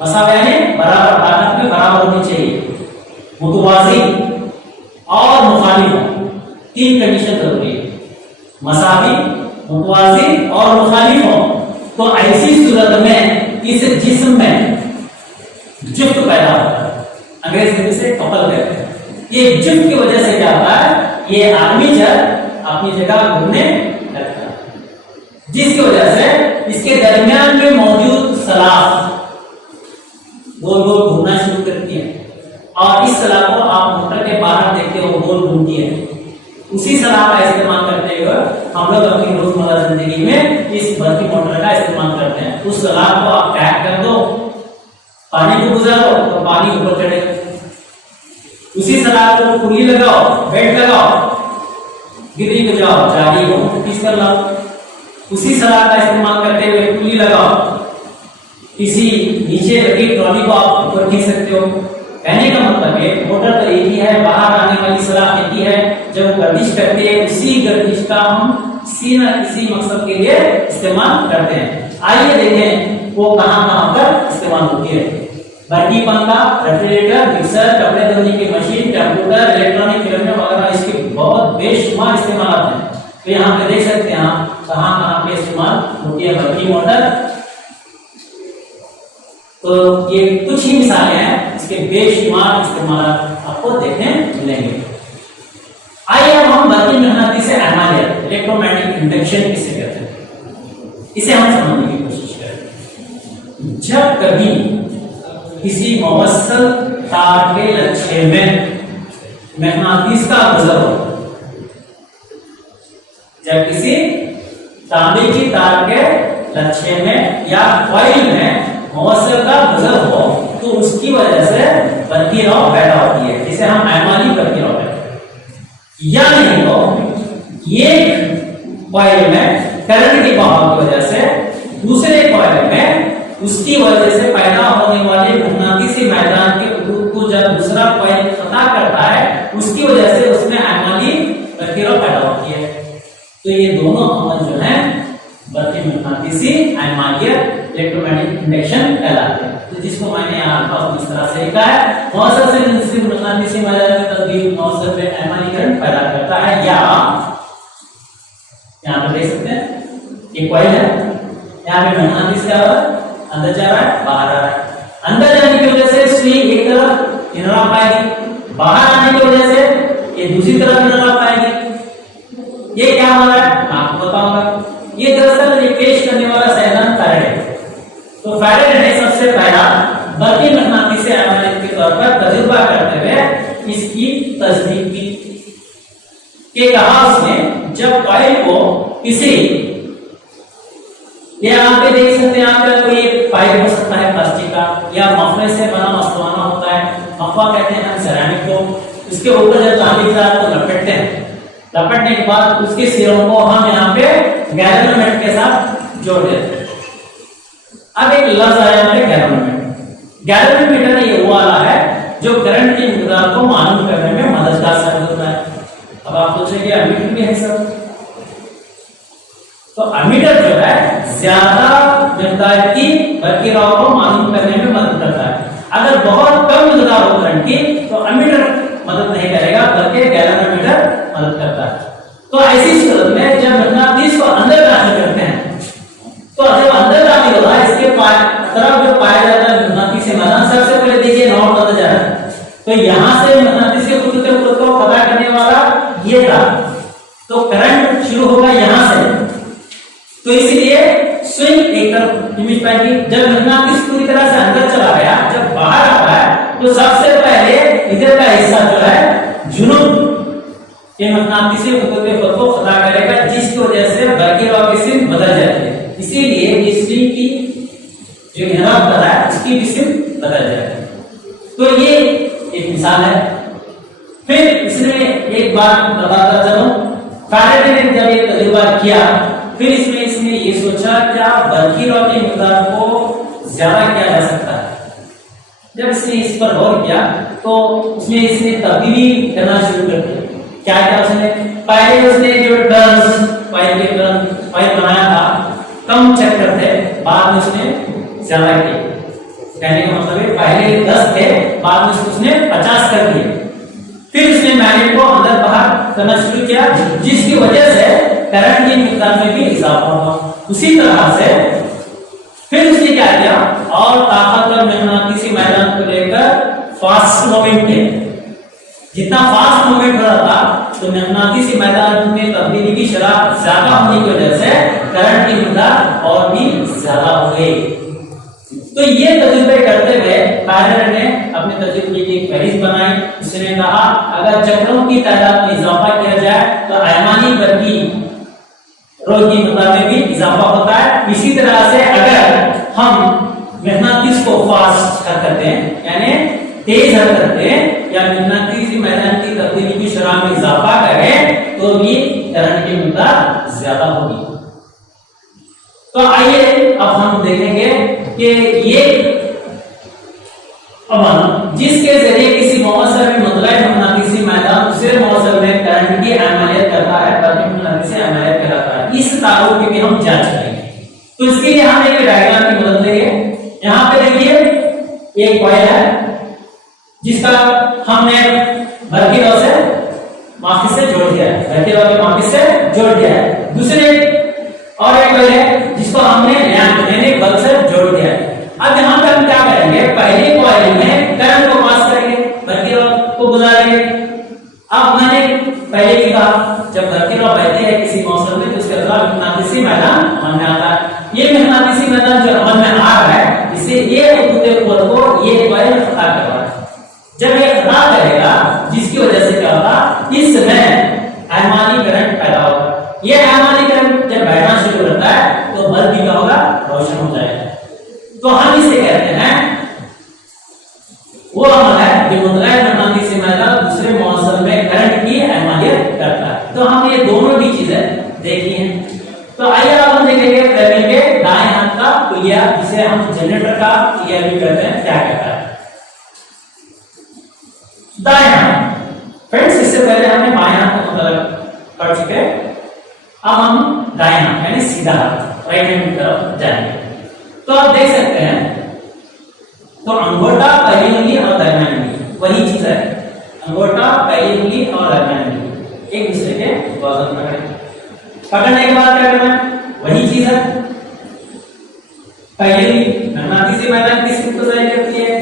यानी बराबर ताकत में बराबर होनी चाहिए, मुतवाज़ी और मुखालिफ, तीन कंडीशन जरूरी है, मसावी, मुतवाज़ी और मुखालिफ हो, तो ऐसी सूरत में इस जिस्म में जुफ्त पैदा होता है, अंग्रेजी से कपल कहते हैं। ये जुफ्त की वजह से क्या होता है, ये आर्मेचर अपनी जगह घूमने लगता है, जिसकी वजह से इसके दरमियान में मौजूद सलाख गोल गोल घूमना शुरू करती है, और इस सलाख को आप मोटर के बाहर देखते हो गोल घूमती है। उसी सलाख का इस्तेमाल करते हुए हम लोग अपनी रोजमर्रा जिंदगी में इस बल्कि मोटर का इस्तेमाल करते हैं। उस सलाख को आप टैग कर दो, पानी को गुजारो तो पानी ऊपर चढ़ेगा। उसी सलाख को पुली लगाओ, बेल्ट लगाओ, गिरनी को जाओ, जाली को पीस कर लाओ। उसी सलाख का इस्तेमाल करते हुए पुली लगाओ, किसी नीचे लगी ट्रॉली को आप ऊपर खींच सकते हो। कहने का मतलब है मोटर तो एक ही है, बाहर आने वाली सलाख एक ही है, जब गर्दिश करते हैं उसी गर्दिश का हम किसी न किसी मकसद के लिए इस्तेमाल करते हैं। आइए देखें वो कहां पर इस्तेमाल होती है। बर्की पंखा, रेफ्रिजरेटर, मिक्सर, कपड़े धोने की मशीन, कंप्यूटर, इलेक्ट्रॉनिक फिल्में वगैरह इसके बहुत बेशुमार इस्तेमाल हैं। तो यहाँ पे देख सकते हैं आप कहां पे इस्तेमाल होती है बर्की मोटर। तो ये कुछ ही मिसालें हैं, इसके बेशुमार इस्तेमाल आपको देखने मिलेंगे। आइए अब हम बर्की मकनातीसी एमालियत, इलेक्ट्रोमैग्नेटिक इंडक्शन किसे कहते हैं, इसे हम समझने की कोशिश करें। जब कभी किसी मुवस्सल तार के लच्छे में मकनातीस का गुजर हो, जब किसी तांबे की तार के लच्छे में या कॉइल में मुवस्सल का गुजर हो, तो उसकी वजह से बर्की रॉ पैदा होती है, जिसे हम एमाली बर्की रॉ कहते हैं। या नहीं तो एक कॉइल में करंट के बहाव की वजह से दूसरे कॉइल में उसकी वजह से पैदा होने वाले मकनातीसी मैदान के विद्युत को जब दूसरा कॉइल फतह करता है, उसकी वजह से उसमें एमाली बर्की रॉ पैदा होती है। तो ये दोनों अमल जो है बर्की मकनातीसी एमालियत इलेक्ट्रोमैग्नेटिक इंडक्शन कहलाते हैं। तो जिसको मैंने यहाँ इस तरह से लिखा है, मौसर से निश्चित मकनातीसी मैदान में तब्दील मौसर में एमाली करंट पैदा करता है। या यहाँ पे देख सकते हैं एक कॉइल है, यहाँ पे मकनातीस क्या हो रहा है, अंदर जा रहा है, बाहर आ रहा है। अंदर जाने की वजह से सुई एक तरफ इनरा पाएगी, बाहर आने की वजह से ये दूसरी तरफ इनरा पाएगी। ये क्या हो रहा है आपको बताऊंगा। ये दरअसल ये पेश करने वाला साधन फैराडे है। तो फैराडे ने सबसे पहला बर्की मकनातीसी एमालियत के तौर पर तजुर्बा करते हुए इसकी तस्दीक की कि कहा उसने, जब कॉइल को किसी, ये आप पे देख सकते हैं, आपका कोई पाइप हो सकता है प्लास्टिक का, या मफले से बना मस्तवाना होता है, मफा कहते हैं हम सेरामिक को। इसके ऊपर जब तांबे की तार को लपेटते हैं, लपेटने के बाद उसके सिरों को हम यहाँ पे गैल्वेनोमीटर के साथ जोड़ देते हैं। अब एक लफ्ज आया है गैल्वेनोमीटर। गैल्वेनोमीटर ये वो वाला है जो करंट की मिकदार को मालूम करने में मददगार साबित होता है। अब आप पूछेंगे अमीटर भी है सर, तो अमीटर जो है ज्यादा मिकदार की बर्की रॉ को मालूम करने में मदद करता है। अगर बहुत कम मिकदार हो करंट की तो अमीटर मदद नहीं करेगा, बल्कि गैल्वेनोमीटर मदद करता है। तो ऐसी सूरत में जब मकनातीस को अंदर दाखिल करते हैं, तो जब अंदर दाखिल होता है, इसके तरफ जो पाया जाता है मकनातीसी मैदान, सबसे पहले देखिए नॉर्थ अंदर जा रहा है, तो यहां से मकनातीसी खुद को पता करने वाला ये था, तो करंट शुरू होगा यहां से। तो इसलिए स्विंग एक तरफ इमेज पाएगी। जब मकनातीस पूरी तरह से अंदर चला गया, जब बाहर आता है, तो सबसे पहले इधर का हिस्सा जो है जुनूब के मकनातीसी खुद को पता करेगा, जिसकी वजह से बर्की रॉ की स्विंग बदल जाती है। इसीलिए इस स्विंग की जो इनराब कर रहा है, इसकी भी स्विंग बदल जाती है। तो ये एक मिसाल है। फिर इसने एक बात बताता चलो, फैराडे ने जब ये तजुर्बा किया, फिर इसमें इसने ये सोचा क्या बल्कि रॉ की मिकदार को ज्यादा किया जा सकता है। जब इसने इस पर गौर किया तो उसमें इसने तब्दीली करना शुरू कर दिया। क्या किया उसने? पहले उसने जो टर्न्स पाइप बनाया था कम चक्कर थे, बाद में उसने ज्यादा किए। कहने का मतलब है पहले 10 थे, बाद में उसने 50 कर दिए। फिर उसने मैग्नेट को अंदर बाहर करना शुरू किया, जिसकी वजह से करंट की मिकदार में भी इजाफा हुआ। उसी तरह से फिर उसने क्या किया और ताकतवर मैग्नेटिक मैदान को लेकर फास्ट मूवमेंट किया। जितना फास्ट मूवमेंट हो रहा था तो मैग्नेटिक मैदान में तब्दीली की शरह ज्यादा होने की वजह से करंट की मिकदार और भी ज्यादा हो गई। तो ये तजुर्बे करते हुए फैराडे ने अपने तजुर्बे की एक फहरिस्त बनाई। उसने कहा अगर चक्रों की तादाद में इजाफा किया जाए तो अयमानी वर्गी रोज की मिकदार में भी इजाफा होता है। इसी तरह से अगर हम मैग्नेटिक्स को फास्ट करते हैं यानी तेज करते हैं या मैग्नेटिक मैदान की तब्दीली की शरह में इजाफा करें तो भी करंट की मिकदार ज्यादा होगी। तो आइए अब हम देखेंगे कि ये अब जिसके जरिए किसी मौसर में मुतलक मैग्नेटिक मैदान दूसरे मौसर में करंट की अमालियत करता है, मैग्नेटिक अमालियत कहलाता है। इस तारुफ की भी हम जांच करेंगे। तो इसके लिए हम एक डायग्राम की मदद लेंगे। यहाँ पे देखिए एक कॉइल है जिसका हमने भरती रॉड से माचिस से जोड़ दिया है, भरती रॉड के माचिस से जोड़ दिया है। दूसरे और एक कॉइल है जिसको हमने लैंप यानी बल्ब से जोड़ दिया है। अब यहाँ पे हम क्या करेंगे, पहले कॉइल में करंट को पास करेंगे, भरती रॉड को गुजारेंगे। अब मैंने पहले ही कहा जब भरती रॉड बहती है किसी मौसम में तो उसके अलावा मैग्नेटिक मैदान अमल में आता है। ये मैग्नेटिक मैदान जो अमल में आ रहा है इससे ये ऊपर को ये कॉइल खता कर रहा है। जब ये खता करेगा जिसकी वजह से क्या होगा, इसमें अयमानी करंट पैदा होगा। ये अयमानी करंट जब बहना शुरू करता है तो बल्ब भी क्या होगा, रोशन हो जाएगा। तो हम इसे कहते हैं वो अमल है जो मुतलक मैग्नेटिक मैदान दूसरे मौसम में करंट की अयमानियत करता है। तो हम ये दोनों भी चीजें देखी हैं। तो आइए अब हम देखेंगे ट्रेडमिल के दाएं हाथ का पुलिया, जिसे हम जनरेटर का पुलिया भी कहते हैं, क्या कहता है। दाएं हाथ फ्रेंड्स, इससे पहले हमने बाएं हाथ का मतलब पढ़ चुके हैं। अब हम दाएं हाथ यानी सीधा हाथ राइट हैंड की तरफ जाएंगे। तो आप देख सकते हैं तो अंगूठा, पहली उंगली और दरमियानी उंगली वही चीज है। अंगूठा, पहली उंगली और दरमियानी उंगली एक दूसरे के वजन पकड़ेंगे। पकड़ने के बाद क्या करना है, वही चीज है। पहली उंगली मैग्नेटिक मैदान की सिमत को जाहिर करती है,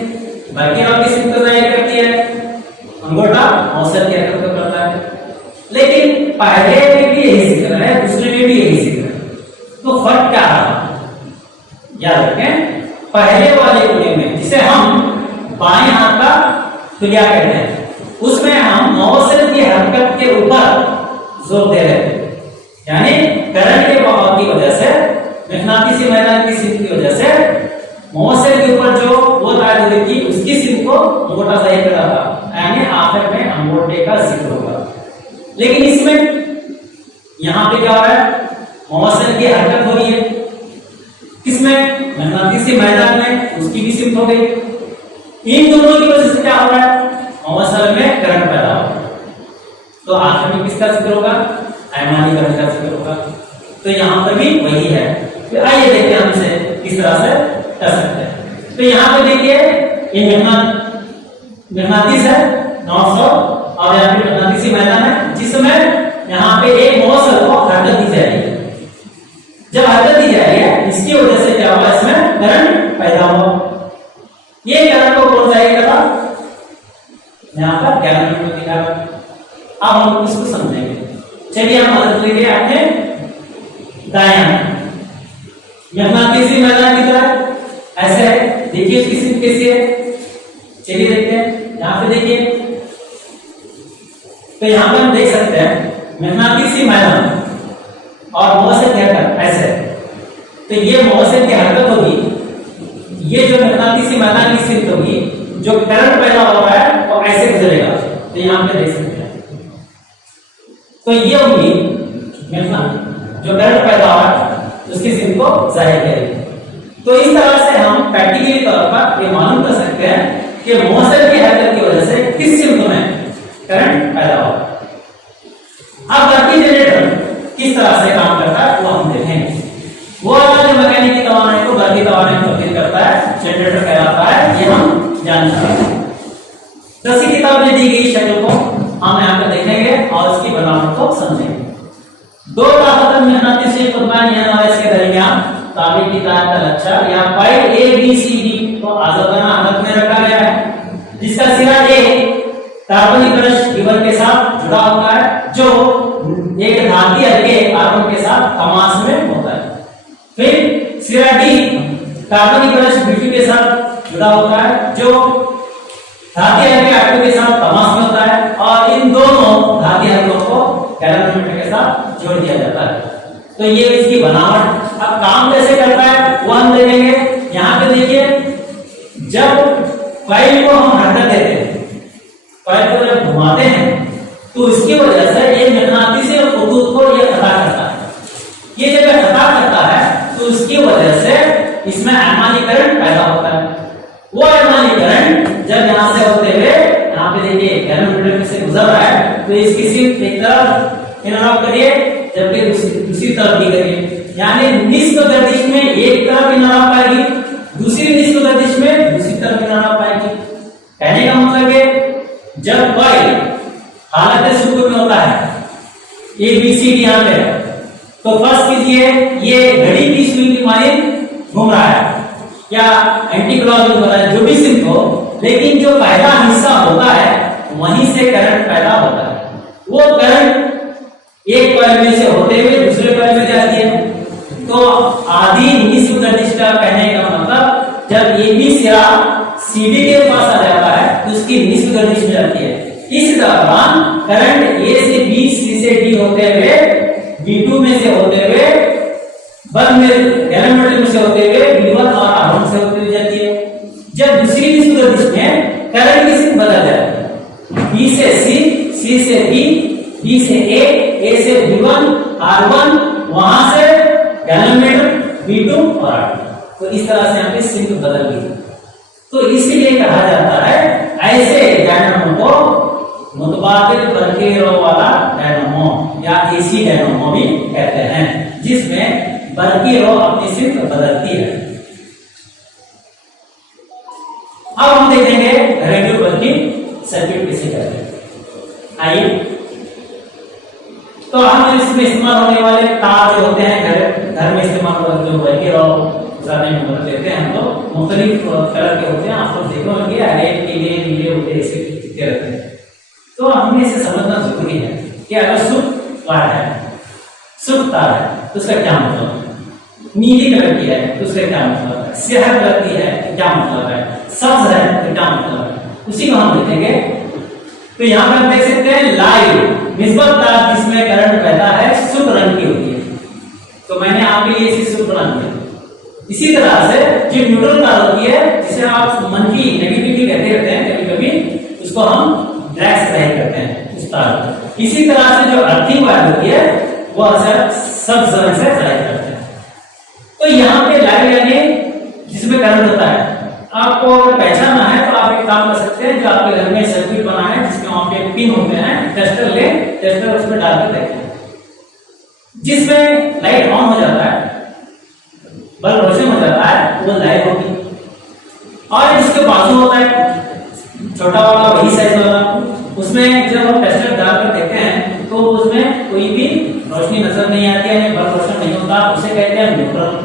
बाकी रॉड की सिमत को जाहिर करती है, अंगूठा मौसर की हरकत को करता है। लेकिन पहले में भी यही जिक्र है, दूसरे में भी यही जिक्र है। तो फर्क क्या रहा, याद रखें। पहले वाले पुलिया में जिसे हम बाएं हाथ का पुलिया कहते हैं, उसमें हम मौसर की हरकत के ऊपर जोर दे रहे थे, यानी करंट के बहाव की वजह से मैग्नेटिक मैदान की सिम की वजह से मौसर के ऊपर जो वो तार जुड़ी थी उसकी सिम को अंगूठा जाहिर कर रहा था, यानी आखिर में अंगूठे का जिक्र होगा। लेकिन इसमें यहां पे क्या हो रहा है, मौसर की हरकत हो रही है। किसमें, मैग्नेटिक मैदान में, उसकी भी सिम हो गई। इन दोनों की वजह से क्या हो रहा है, मौसर में करंट पैदा हो रहा है। तो आखिर में किसका जिक्र होगा, अयमानी करंट का जिक्र होगा। तो यहाँ पर भी वही है। तो आइए देखते हैं हम इसे किस तरह से कर सकते हैं। तो यहाँ पे देखिए ये मैग्नेटिक है नॉर्थ साउथ और यहाँ पे मैग्नेटिक मैदान है, जिसमें यहाँ पे एक मौसर को हरकत दी जाएगी। जब हरकत दी जाएगी इसकी वजह से क्या होगा, इसमें करंट पैदा होगा। ये करंट को कौन जाहिर कर रहा, यहाँ पर गैलन में दिखा। अब हम इसको समझेंगे। चलिए हम मदद लेंगे अपने दायां मैग्नेटिक मैदान की तरफ। ऐसे देखिए इसकी सिम कैसी है, चलिए देखते हैं। यहाँ पे देखिए तो यहाँ पे हम देख सकते हैं मैग्नेटिक मैदान और मौसर की हरकत ऐसे। तो ये मौसर की हरकत होगी, ये जो मैग्नेटिक मैदान की सिम होगी, जो करंट पैदा हो रहा है वो ऐसे गुजरेगा। तो यहाँ पे देख सकते हैं। तो ये होगी ये मालूम कर सकते हैं कि मौसम की हरकत की वजह से किस सिंक में करंट पैदा होगा। अब बल्कि जनरेटर किस तरह से काम करता है वो हम देखेंगे। वो वाला जो मैकेनिकल तवानाई को बल्कि तवानाई में तब्दील करता है, जनरेटर कहलाता है, ये हम जानते हैं। 10वीं किताब में दी गई शक्ल को हम यहाँ पर देखेंगे और उसकी बनावट को समझेंगे। दो ताकतवर मकनातीसी कुर्बान के दरमियान ताबिक की तार का लच्छा या पाइप ABCD को आजादाना हालत में रखा गया है, जिसका सिरा A कार्बनिक ब्रश गिवर के साथ जुड़ा होता है, जो एक धातु हल्के कार्बन के साथ तमास में होता है। फिर सिरा D कार्बनिक ब्रश B2 के साथ जुड़ा होता है, जो धातु हल्के R2 के साथ तमास में होता है, और इन दोनों धातु हल्कों को कैलोरीमीटर के साथ जोड़ दिया जाता है। तो ये इसकी बनावट। अब काम कैसे करता है वो हम देखेंगे। यहाँ पे देखिए, जब कॉइल को हम हरकत देते हैं, कॉइल को जब घुमाते हैं, तो इसकी वजह से ये मकनातीसी खतूत को ये खता करता है। ये जब खता करता है तो उसकी वजह से इसमें एमानी करंट पैदा होता है। वो एमानी करंट जब यहाँ से होते हुए यहाँ पे देखिए कैलोमीटर में से गुजर रहा है, तो इसकी सिर्फ एक तरफ इनराव करिए, जबकि दूसरी तरफ भी करिए, यानी निस्फ गर्दिश में एक तरफ इनराव पाएगी, दूसरी निस्फ गर्दिश में दूसरी तरफ इनराव पाएगी। कहने का मतलब है जब कॉइल हालत सुकून में होता है ABCD यहाँ पे, तो फर्स्ट कीजिए ये घड़ी की सुई की मानिंद घूम रहा है या एंटी क्लॉक हो रहा है, जो भी सिंक हो, लेकिन जो पहला हिस्सा होता है वहीं से करंट पैदा होता है। वो करंट एक कॉइल में से होते हुए दूसरे कॉइल में जाती है। तो आधी निस्फ गर्दिश का कहने का मतलब जब AB सिरा CD के पास आ जाता है तो उसकी निस्फ गर्दिश में जाती है। इस दौरान करंट A से B, C से D होते हुए B2 में से होते हुए बंद में कैलोमीटर में से होते हुए B1 और R1 से होते हुए जाती है। जब दूसरी निस्फ गर्दिश में करंट की सिंक बदल जाती है, B से C, C से B, B से A से B1, R1, वहां से कैलोमीटर B2 और R2। तो इस तरह से यहाँ पे सिंक बदल गई। तो इसलिए कहा जाता है ऐसे डायनामो को मुतबादिल बरके रो वाला डायनामो या AC डायनामो भी कहते हैं, जिसमें बरकी रो अपनी सिंक बदलती है। अब हम देखेंगे रेडियो बल्कि सर्किट किसे कहते हैं। आइए, तो हम इसमें इस्तेमाल होने वाले तार जो होते हैं घर में इस्तेमाल जो बल्कि रो जाने में मदद लेते हैं, हम तो मुख्तलिफ कलर के होते हैं, आप लोग देखो होंगे हरे, पीले, नीले होते ऐसे दिखते रहते हैं। तो हमें इसे समझना जरूरी है कि अगर शुभ वायर है, शुभ तार है, तो उसका क्या मतलब है। नीली कलर की है तो उसका क्या मतलब है, स्याह कलर की है तो क्या मतलब है, सब्ज है तो क्या मतलब है, उसी को हम देखेंगे। तो यहाँ पर देख सकते हैं लाइव निस्बत तार जिसमें करंट बहता है शुभ रंग की होती है। तो मैंने आपके लिए इसे शुभ बना दिया। इसी तरह से जो न्यूट्रल तार होती है, जिसे आप मंफी नेगेटिविटी कहते रहते हैं कभी कभी, उसको हम ब्लैक से जाहिर करते हैं उस तार को। इसी तरह से जो अर्थिंग वायर होती है वो अक्सर सब्ज रंग से जाहिर करते हैं। तो यहाँ पे लाइव यानी जिसमें करंट होता है, आपको अगर पहचानना है तो आप एक काम कर सकते हैं, जो आपके घर में सर्किट बना है जिसमें वहां पे पिन होते हैं, टेस्टर ले, टेस्टर उसमें डालकर देखें, जिसमें लाइट ऑन हो जाता है, बल्ब रोशन हो जाता है, वो लाइट होगी। और इसके बाजू होता है छोटा वाला, वही साइज वाला, उसमें जब हम टेस्टर डालकर देखते हैं तो उसमें कोई भी रोशनी नजर नहीं आती है, बल्ब रोशन नहीं होता, उसे कहते हैं न्यूट्रल।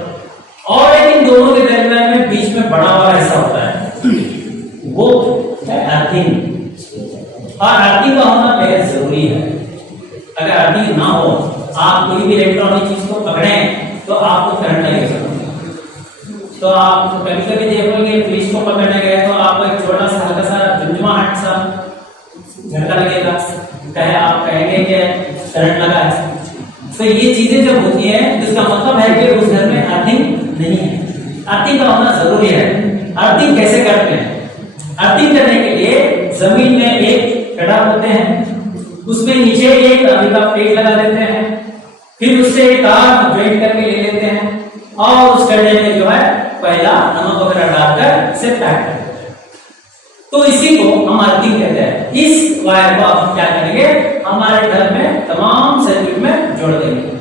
और इन दोनों के दरमियान में बीच में बड़ा वाला हिस्सा होता है, वो है अर्थिंग। और अर्थिंग का होना बेहद जरूरी है। अगर अर्थिंग ना हो, आप कोई भी इलेक्ट्रॉनिक चीज को पकड़ें तो आपको करंट लगेगा। तो आप कभी कभी देखोगे फ्रिज को पकड़ने गए तो आपको एक छोटा सा हल्का सा झुंझुमाहट सा झटका लगेगा, कहे आप कहेंगे कि करंट लगा है। तो ये चीजें जब होती है तो इसका मतलब है कि उस घर में अर्थिंग नहीं है। अर्थिंग का होना जरूरी है। अर्थिंग कैसे करते हैं? अर्थिंग करने के लिए जमीन में एक गड्ढा होते हैं, उसमें नीचे एक तांबे का प्लेट लगा देते हैं, फिर उससे तार ज्वाइंट करके ले लेते हैं और उस गड्ढे में जो है पहला नमक वगैरह वगैरह डालकर इसे पैक कर देते हैं। तो इसी को हम अर्थिंग कहते हैं। इस वायर को आप क्या करेंगे, हमारे घर में तमाम सर्किट में जोड़ देंगे।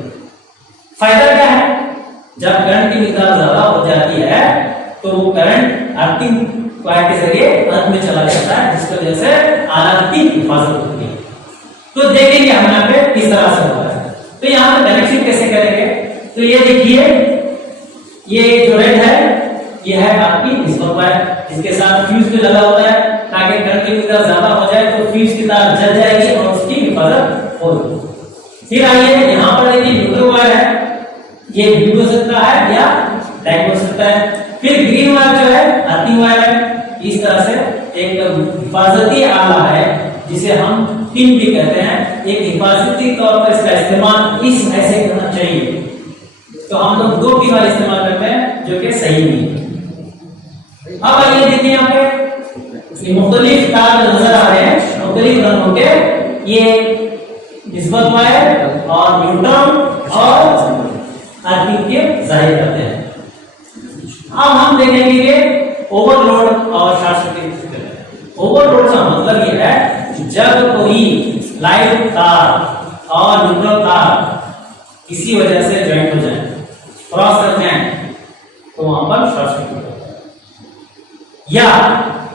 फायदा क्या है, जब करंट की मिकदार ज्यादा हो जाती है तो वो करंट अर्थिंग वायर के जरिए अर्थ में चला जाता है, जिसकी वजह से आला की हिफाजत होती है। तो देखेंगे हम यहाँ पे किस तरह से होता है। तो यहाँ पे कनेक्शन कैसे करेंगे, तो ये देखिए, ये जो रेड है ये है आपकी निस्बत वायर, इसके साथ फ्यूज भी लगा होता है ताकि करंट की मिकदार ज्यादा हो जाए तो फ्यूज की तार जल जाएगी और उसकी हिफाजत होगी। फिर आइए यहाँ पर देखिए न्यूट्रल वायर है, ये ब्लू हो सकता है या ब्लैक हो सकता है। फिर ग्रीन वायर जो है अर्थिंग वायर है। इस तरह से एक हिफाजती आला है जिसे हम पिन भी कहते हैं। एक हिफाजती तौर पर इसका इस्तेमाल इस ऐसे करना चाहिए। तो हम लोग 2 पिन वाला इस्तेमाल करते हैं जो कि सही नहीं है। अब आइए देखिए यहाँ पे मुख्तलिफ तार नजर आ रहे हैं मुख्तलिफ रंगों के, ये निस्बत वायर और न्यूट्रल और अर्थिंग के जाहिर करते हैं। अब हम देखेंगे कि ओवरलोड और शॉर्ट सर्किट। ओवरलोड का मतलब यह है जब कोई लाइव तार और न्यूट्रल तार किसी वजह से ज्वाइंट हो जाए, क्रॉस कर जाए, तो वहां पर शॉर्ट सर्किट होता है। या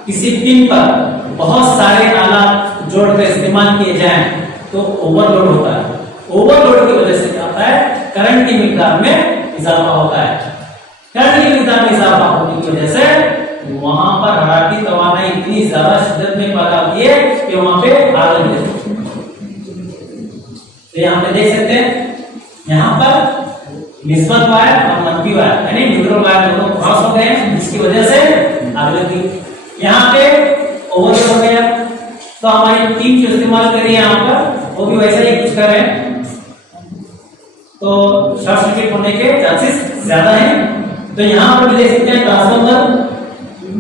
किसी पिन पर बहुत सारे आला जोड़कर इस्तेमाल किए जाएं तो ओवरलोड होता है। ओवरलोड की वजह से क्या होता है, करंट की मिकदार में इजाफा होता है। करंट की मिकदार में इजाफा होने की वजह से वहां पर हरारती तवानाई इतनी ज्यादा शिद्दत में पैदा होती है कि वहां पे आग लग जाती है। तो यहाँ पे देख सकते हैं, यहाँ पर निस्बत वायर और मनफी वायर यानी न्यूट्रल वायर दोनों क्रॉस हो गए हैं, जिसकी वजह से आग लगी। यहाँ पे ओवरलोड हो गया, तो हमारी टीम जो इस्तेमाल करी है यहाँ पर वो भी वैसा ही कुछ कर रहे हैं, तो शॉर्ट सर्किट होने के चांसेस ज्यादा हैं। तो यहाँ पर भी देख सकते हैं ट्रांसफार्मर,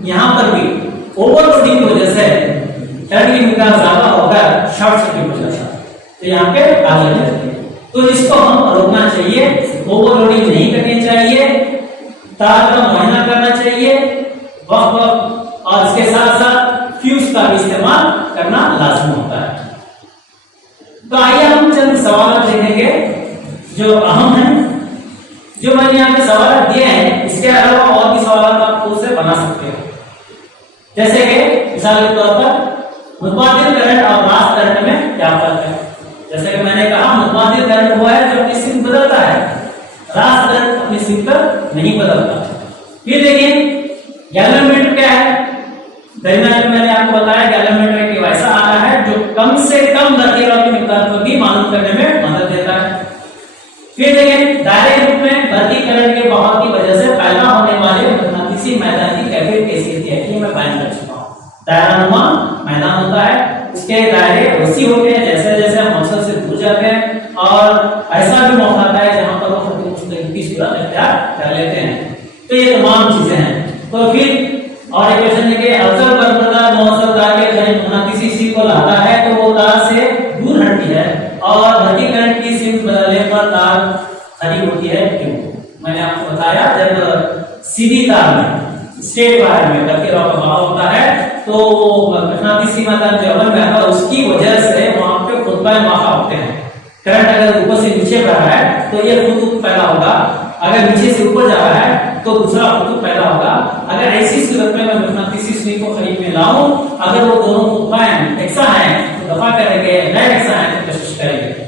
यहाँ पर भी ओवरलोडिंग की वजह से करंट की मिकदार ज्यादा होकर शॉर्ट सर्किट हो जाता है, तो यहाँ पे आग लग जाती है। तो इसको हम रोकना चाहिए, ओवरलोडिंग नहीं करनी चाहिए, तार का मुआयना करना चाहिए वक्त, और इसके साथ साथ फ्यूज का भी इस्तेमाल करना लाजमी होता है। तो आइए हम चंद सवाल देखेंगे जो अहम है, जो मैंने यहाँ पे सवाल दिए हैं। इसके अलावा और भी सवाल आप खुद से बना सकते हो, जैसे कि मिसाल के तौर पर मुतबादिल करंट और रास्त करंट में क्या फर्क है। जैसे कि मैंने कहा, मुतबादिल करंट वो है जो अपनी सिंक बदलता है, रास्त करंट अपनी सिंक पर नहीं बदलता। फिर देखिए गैलोमीटर क्या है, दरमियान में मैंने आपको बताया गैलोमीटर एक वैसा आला है जो कम से कम बत्तीरों की मिकदार को भी मालूम करने में मदद देता है। फिर देखिए डायरेक्ट रूप में भर्ती करंट के बहाव की वजह से पैदा होने वाले मकनातीसी मैदान की कैफियत कैसी होती है, ये मैं बयान कर चुका हूँ। दायरानुमा मैदान होता है, उसके दायरे वसी होते हैं जैसे जैसे हम मकसद से दूर जाते हैं, और ऐसा भी मौका आता है जहां पर वो अपनी मुस्तकिल की सूरत इख्तियार कर लेते हैं। तो ये तमाम चीजें हैं। तो फिर और एक क्वेश्चन है कि अक्सर बरकरार मौसम तार के जरिए मकनातीसी सिंक को लाता है तो वो तार से दूर हटती है, और भर्ती करंट की सिंक बदलने पर तार खड़ी होती है क्यों। मैंने आपको बताया जब सीधी तार में स्ट्रेट वायर में बत्तीरों का बहाव होता है तो मकनातीसी मैदान जो बन रहा है उसकी वजह से वहां पे खुतबा माफा होते हैं। करंट अगर ऊपर से नीचे बढ़ रहा है तो ये खुतूब पैदा होगा, अगर नीचे से ऊपर जा रहा है तो दूसरा खुतूब पैदा होगा। अगर ऐसी सूरत में मैं मकनातीसी सिंक को खरीद में लाऊं, अगर वो दोनों खुतबाएं एकसा हैं तो दफा करेंगे, गैर एकसा हैं तो कोशिश करेंगे।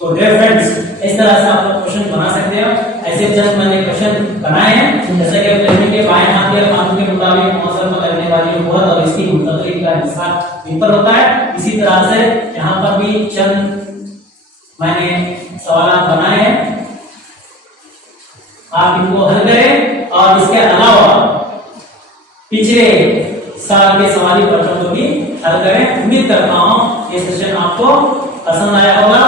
तो डियर फ्रेंड्स, इस तरह से आप लोग क्वेश्चन बना सकते हो। ऐसे जस्ट मैंने क्वेश्चन बनाए हैं, जैसे कि प्लेन के बाएं हाथ के कानून के मुताबिक मौसम में लगने वाली बहुत और इसकी मुंतकिली का हिस्सा ऊपर होता है। इसी तरह से यहाँ पर भी चंद मैंने सवाल बनाए हैं, आप इनको हल करें। और इसके अलावा पिछले साल के सवाली प्रश्नों को भी हल करें। उम्मीद करता हूँ ये सेशन आपको पसंद आया होगा।